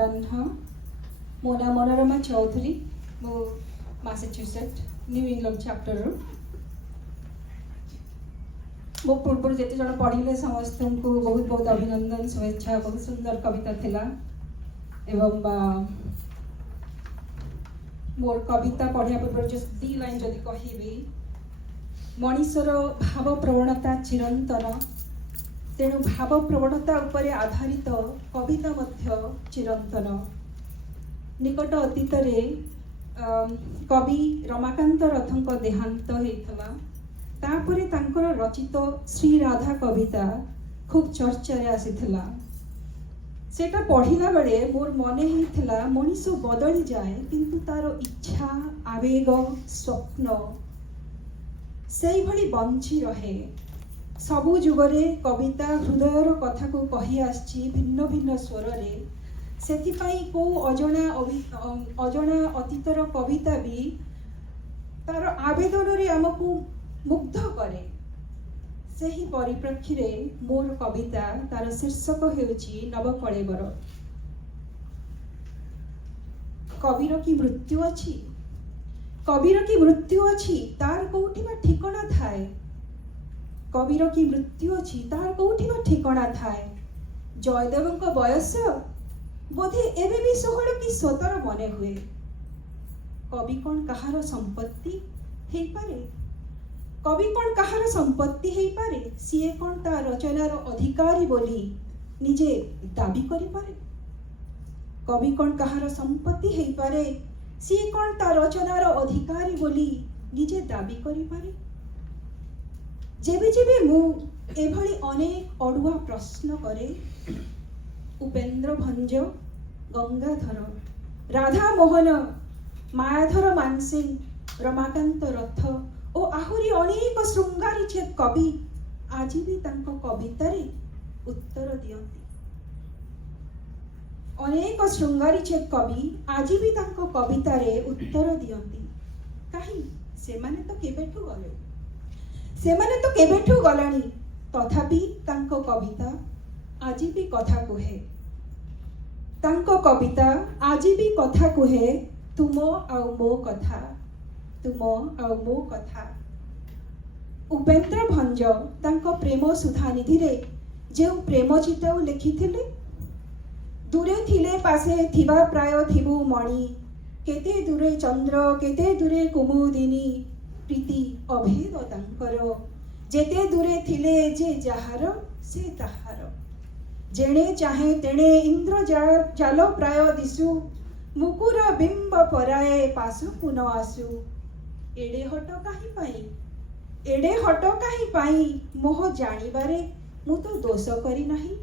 अपराह्न मो ना मनोरमा चौधरी मो मैसाचुसेट्स न्यू इंग्लैंड चैप्टर मो पूर्व जिते जन पढ़े समस्त को बहुत बहुत अभिनंदन शुभेच्छा। बहुत सुंदर कविता थिला एवं मोर कविता पढ़िया पूर्व जो दी लाइन जदि कहबी मनीषर भाव प्रवणता चिरंतन तेणु भाव प्रवणता उपरे आधारित कविता मध्य चिरंतन। निकट अतीत कवि रमाकांत रथंक देहांत होइथला तापरे तांकर रचित श्री राधा कविता खूब चर्चा आसीथिला। सेटा पढ़िला बेले मोर मने होइथिला मनीष बदली जाए किंतु तार इच्छा आवेग स्वप्न सेई भली बंची रहे। सबु जुगरे कविता हृदयर कथा को कही आछि भिन्न भिन्न स्वर रे। सेथिपाई को अजणा अतीतर कविता भी तार आवेदन रे हमकु मुग्ध करे। सही परिप्रेक्षी रे मोर कविता तार शीर्षक हेउछि नवकळेबर। कविर की मृत्यु अछि, कविर की मृत्यु अछि तार कोठी बा ठिकाना थाए। कविर की मृत्यु अछि तार कोठी बा ठिकाना थाए। जयदेवंक बयस बोधे एबे भी 16 की 17 मने हुए। कवि कोन कहार संपत्ति हेई पारे, कवि कोन कहार संपत्ति हेई पारे, सीए कोन ता रचनार अधिकारी बोली निजे दाबी करि पारे। कवि कोन कहार संपत्ति हेई पारे, सीए कोन ता रचनार अधिकारी बोली निजे दाबी करि पारे। जेबे जेबे मु एभली अनेक अड़ुआ प्रश्न करे उपेन्द्र भंज, गंगाधर, राधा मोहन, मायाधर मानसिंह, रमाकांत रथ और आहुरी अनेक श्रृंगारी छेद कवि आज भी तांको कवितारे उत्तर दियंती। अनेक श्रृंगारी छेद कवि आज भी तांको कवितारे उत्तर दियंती। काहे सेमाने तो केबेठु गले, सेमाने तो केबेठु गलानी तथापि तांको कविता आज भी कथा कुहे। तांको कविता आज भी कथा कुहे तुम आउ मो कथा, तुम आउ मो कथा। उपेन्द्र भंज तांको प्रेम सुधानिधि रे जे प्रेम चिता लिखिथिले दूरे थिले पासे थिबा प्राय थिबु मणि केते दूरे चंद्र केते दूरे कुमुदिनी प्रीति अभेद तांकर जेते दूरे थिले जे जहार से ताहार जेणे चाहे तेणे इंद्र जाल प्राय दिसु मुकुर बिंब पराए पासु पुन आसु। एडे हट काहि पाई, एडे हट काहि पाई मोह जानिबारे मु तो दोष करी नाही।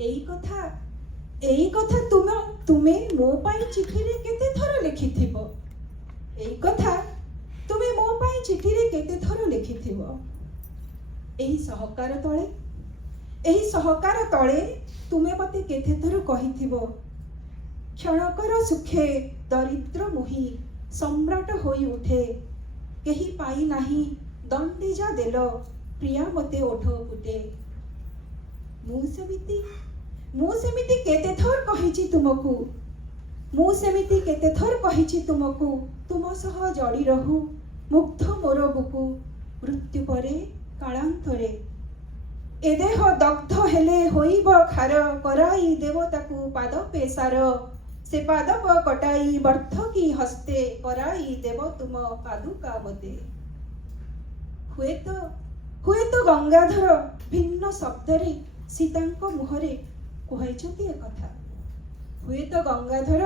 एई कथा तुमे मो पाई चिठी रे केते थर लिखिथिबो। एई कथा तुमे मो पाई चिठी रे केते थर लिखिथिबो। एही सहकार तळे तुमे मते केते थर कहिथिबो क्षणकर सुखे दरिद्र मोही सम्राट होई उठे केही पाई नाही दंडे जा देलो प्रिया मते ओठ फुटे। मु सेमिति केते थर कहिछि तुमकु, मु सेमिति केते थर कहिछि तुमकु तुम सह जड़ी रहू मुग्ध मोर बुकु मृत्यु परे कालांतरे। ए देह दग्ध हेले होइब खार कराई देवताकु पाद पेसार से पादप कटाई बर्थ की हस्ते कराई देव तुम पादुका मते। हुए तो गंगाधर भिन्न शब्दरे सीतांको मुहरे कहैछति ए कथा। हुए तो गंगाधर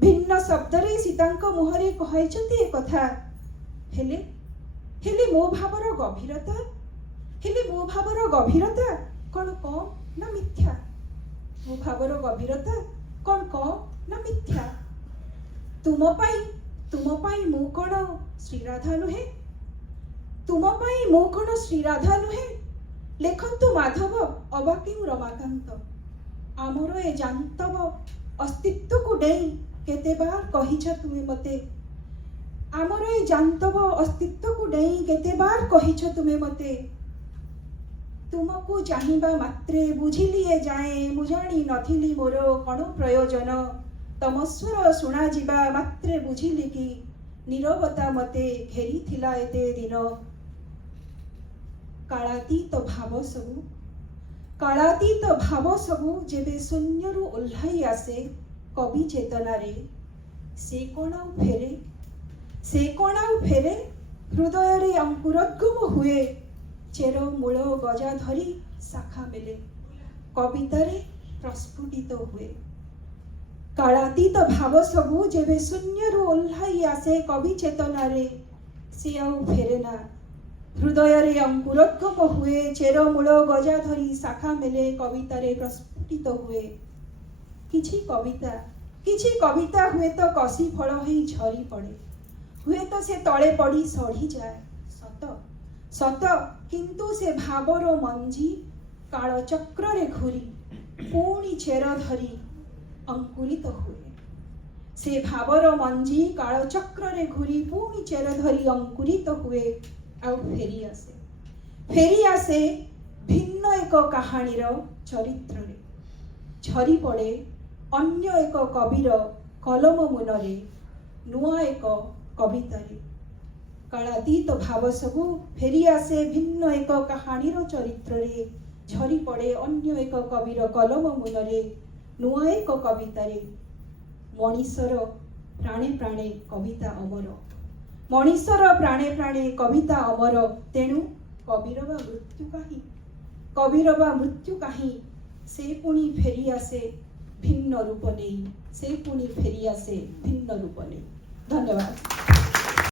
भिन्न शब्दरे सीतांको मुहरे कहैछति ए कथा। हेले मो भावर गभीरता, हेले मो भावर गभीरता कौन कम ना मिथ्या। मो भावर गभीरता कौन कम ना मिथ्या। तुम पाई मु कौन श्रीराधा नुहे, तुम पाई मु कौन श्रीराधा नुहे। लेखन्तु माधव अबा केउ रमाकांत आमर ए जान्तव अस्तित्व को डेई केते बार कहिछ तुमे मते। आमर ए जान्तव अस्तित्व को डेई केते बार कहिछ तुमे मते। तुमको चाहिबा मात्रे बुझिली ए जाए मु जानी नथिली मोर कण प्रयोजन तम स्वर शुणा जिबा मात्रे बुझिली कि नीरवता मते घेरी थिला एते दिन कालातीत भाव सबु जेबे शून्यरू ओह्लाई आसे कवि चेतना रे से कण आउ फेरे हृदय रे अंकुरोद्गम हुए चेर मूल गजा धरी शाखा मेले कविता रे प्रस्फुटित हुए कालातीत भाव सबु जेबे शून्यरू ओह्लाई आसे कवि चेतना रे से आउ फेरे ना हृदय रे अंकुरोद्गम हुए चेर मूल गजा धरी शाखा मेले कविता रे प्रस्फुटित हुए किछि कविता हुए तो कसी फल होई झरी पड़े हुए तो से तले पड़ी सढ़ी जाए सत किंतु से भावर मंजी काल चक्र रे घुरी पुणी चेर धरी अंकुरित हुए से भावर मंजी काल चक्र रे घुरी पुणी चेर धरी अंकुरित हुए आउ फेरी आसे भिन्न एक कहानीर चरित्र रे झरी पड़े अन्य एक कविर कलम मुनरे नुआ एक कवितारे कालातीत भाव सबु फेरी आसे भिन्न एक कहानीर चरित्र रे झरी पड़े अन्य एक कविर कलम मुनरे नुआ एक कवितारे मनीषर प्राणे प्राणे कविता अमर मनीषर प्राणे प्राणे कविता अमर तेणु कविर बा मृत्यु काहि से पुणी फेरी आसे भिन्न रूप नहीं से पुणी फेरी आसे भिन्न रूप नहीं। धन्यवाद।